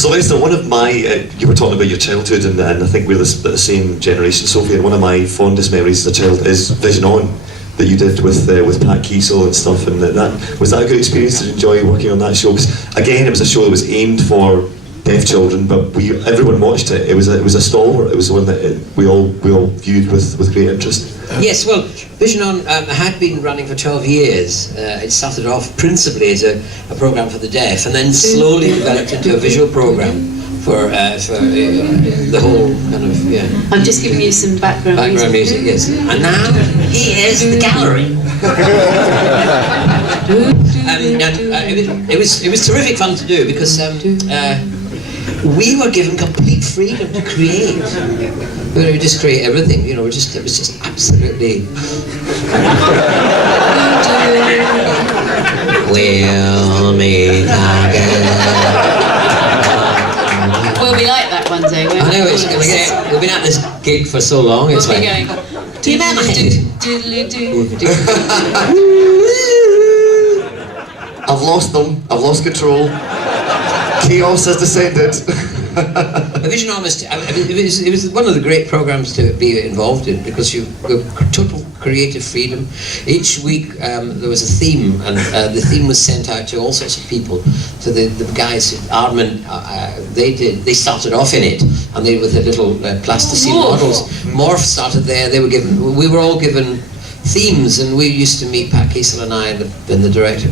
Sylvester, one of my, you were talking about your childhood, and I think we're the same generation, Sophie, and one of my fondest memories as a child is Vision On, that you did with Pat Kiesel and stuff, and was that a good experience to enjoy working on that show? Because again, it was a show that was aimed for deaf children, but everyone watched it. It was a stalwart. It was one that we all viewed with great interest. Yes, well, Vision On had been running for 12 years. It started off principally as a programme for the deaf, and then slowly developed into a visual programme for the whole kind of, yeah. I'm just giving you some background music, yes. And now, here's the gallery. It was terrific fun to do, because we were given complete freedom to create. We would just create everything, you know. It was just absolutely. We'll meet again. We'll be like that one day. I know it's going to get. We've been at this gig for so long. It's like. Do you remember? I've lost them. I've lost control. Chaos has descended. Vision On was, it was one of the great programmes to be involved in, because you got total creative freedom. Each week there was a theme, and the theme was sent out to all sorts of people. So the guys, Aardman, they started off in it, and they with the little plasticine models. Morph started there. We were all given themes, and we used to meet Pat Kiesel and I and the director.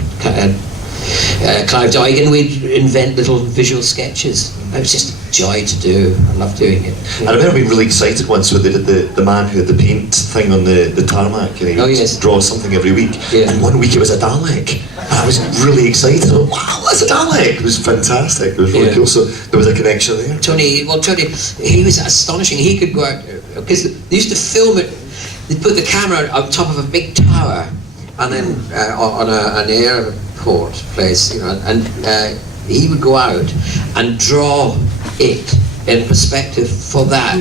Clive Doigan, we'd invent little visual sketches. It was just a joy to do. I loved doing it. I remember being really excited once when they did the man who had the paint thing on the tarmac, and he would draw something every week. Yeah. And one week it was a Dalek. And I was really excited. Wow, that's a Dalek! It was fantastic. It was really cool. So there was a connection there. Tony, he was astonishing. He could go out, because they used to film it. They'd put the camera on top of a big tower, and then on an airport place, you know, and he would go out and draw it in perspective for that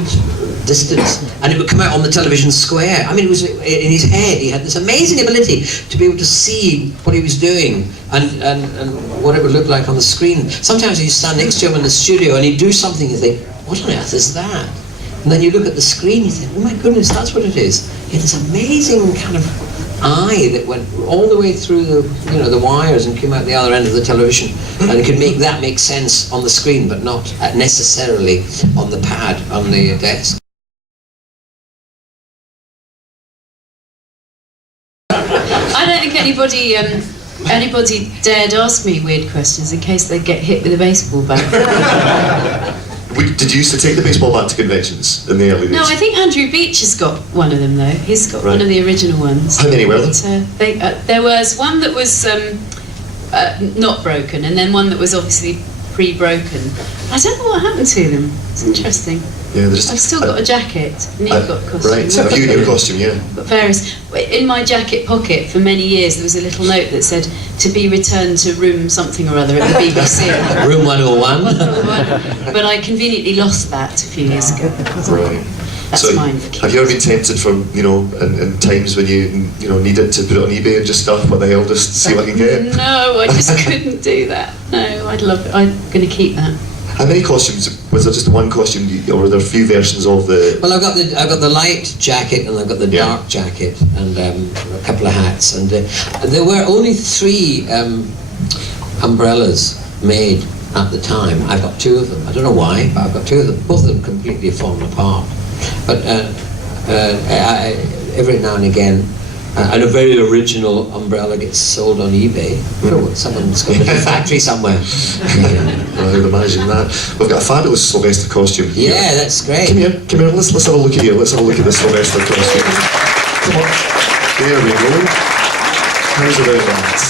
distance, and it would come out on the television square. I mean, it was in his head. He had this amazing ability to be able to see what he was doing and what it would look like on the screen. Sometimes you stand next to him in the studio and he'd do something, you think, what on earth is that? And then you look at the screen, you think, oh my goodness, that's what it is. He had this amazing kind of eye that went all the way through the wires and came out the other end of the television, and it could make sense on the screen, but not necessarily on the pad on the desk. I don't think anybody dared ask me weird questions in case they get hit with a baseball bat. Did you used to take the baseball bat to conventions in the early days? No, I think Andrew Beach has got one of them though. He's got one of the original ones. How many were there? There was one that was not broken, and then one that was obviously pre-broken. I don't know what happened to them. It's interesting. Yeah, I've still got a jacket, and you've got a costume. Right, so you your costume, yeah. But various. In my jacket pocket for many years there was a little note that said, to be returned to room something or other at the BBC. Room 101. But I conveniently lost that a few years ago. Right. That's so mine. Have you ever been tempted from, in times when you need it to put it on eBay and just stuff, what the hell, just see what I can get? No, I just couldn't do that. No, I'd love it. I'm going to keep that. How many costumes? Was there just one costume, or were there a few versions of the? Well, I've got the light jacket, and I've got the dark jacket, and a couple of hats, and there were only 3 umbrellas made at the time. I've got 2 of them. I don't know why, but I've got 2 of them. Both of them completely fallen apart. But every now and again, and a very original umbrella gets sold on eBay. Someone's got a little factory somewhere. I would imagine that. We've got a fabulous Sylvester costume here. Yeah, that's great. Come here. Let's have a look at you. Let's have a look at the Sylvester costume. Come on. There we go. How's about that?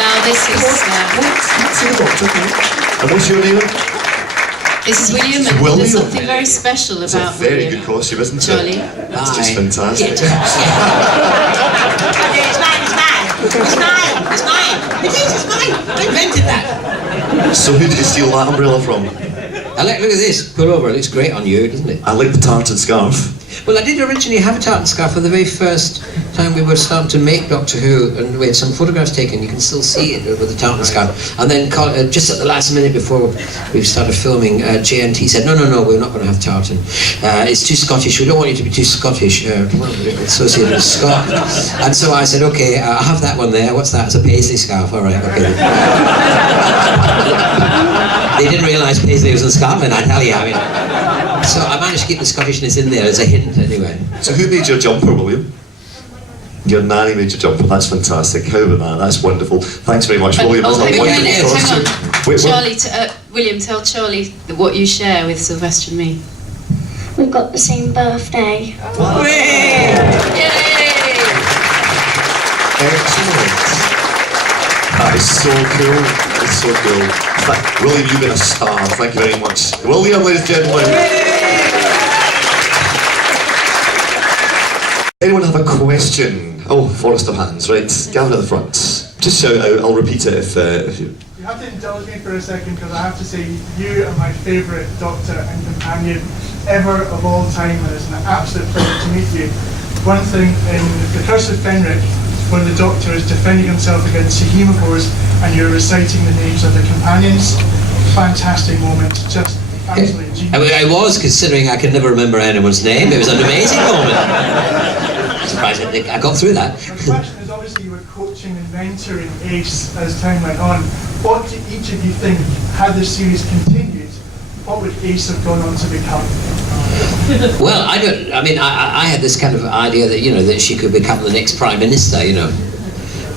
Now this is... What's your doctor? And what's your name? This is William, and there's something very special about It's a very good costume, isn't it? Charlie. It's just fantastic. It's mine. I invented that. So who did you steal that umbrella from? Look at this. Pull over. It looks great on you, doesn't it? I like the tartan scarf. Well, I did originally have a tartan scarf for the very first time we were starting to make Doctor Who, and we had some photographs taken. You can still see it with the tartan scarf. And then just at the last minute before we started filming, JNT said, no, we're not going to have tartan. It's too Scottish. We don't want you to be too Scottish. Associated with Scott. And so I said, okay, I'll have that one there. What's that? It's a paisley scarf. All right, okay. They didn't realise Paisley was in Scotland, I tell you. I mean, so I managed to keep the Scottishness in there as a hint, anyway. So who made your jumper, William? Your nanny made your jumper. That's fantastic. How about that? That's wonderful. Thanks very much, William. That's a wonderful costume. Charlie, William, tell Charlie what you share with Sylvester and me. We've got the same birthday. Yay! Excellent. That is so cool. It's so cool. William, you've been a star. Thank you very much. William, ladies and gentlemen. Anyone have a question? Oh, forest of hands, right. Gavin at the front. Just shout out. I'll repeat it if you... You have to indulge me for a second, because I have to say you are my favourite doctor and companion ever of all time, and it's an absolute pleasure to meet you. One thing in The Curse of Fenric, when the Doctor is defending himself against the hemophores and you're reciting the names of the companions, fantastic moment, just absolutely genius. I was, considering I could never remember anyone's name. It was an amazing moment. I'm surprised I got through that. The question is, obviously you were coaching and mentoring Ace as time went on. What do each of you think, had the series continued, what would Ace have gone on to become? Well, I had this kind of idea that, that she could become the next Prime Minister,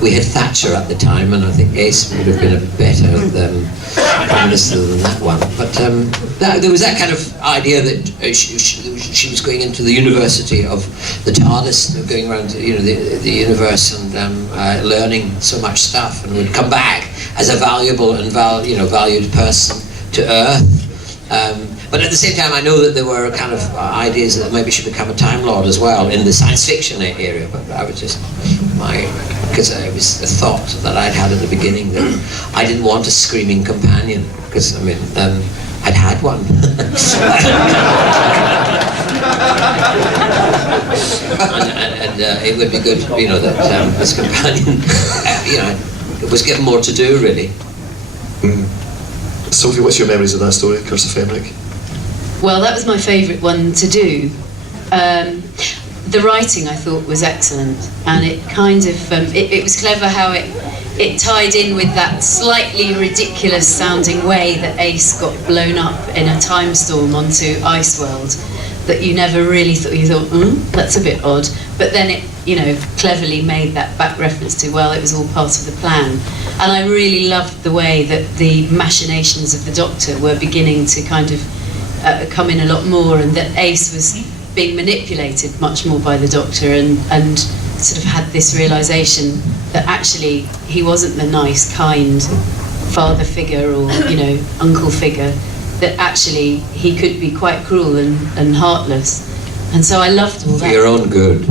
We had Thatcher at the time, and I think Ace would have been a better Prime Minister than that one. But there was that kind of idea that she was going into the University of the TARDIS, going around, the universe and learning so much stuff, and would come back as a valuable and valued person to Earth. But at the same time, I know that there were kind of ideas that maybe she become a Time Lord as well in the science fiction area. But I was just because it was a thought that I'd had at the beginning that I didn't want a screaming companion, because I'd had one. and it would be good, that this companion, was given more to do, really. Mm. Sophie, what's your memories of that story, Curse of Fenric? Well, that was my favourite one to do. The writing, I thought, was excellent, and it kind of it was clever how it tied in with that slightly ridiculous sounding way that Ace got blown up in a time storm onto Iceworld, that you never really thought, that's a bit odd, but then it cleverly made that back reference to, well, it was all part of the plan. And I really loved the way that the machinations of the Doctor were beginning to kind of come in a lot more, and that Ace was being manipulated much more by the Doctor, and sort of had this realisation that actually he wasn't the nice, kind father figure or uncle figure, that actually he could be quite cruel and heartless. And so I loved all that. For your own good.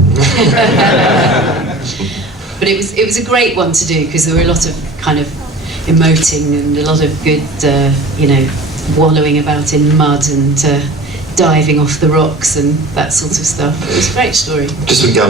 But it was a great one to do, because there were a lot of kind of emoting and a lot of good wallowing about in mud and diving off the rocks and that sort of stuff. It was a great story. Just when Gavin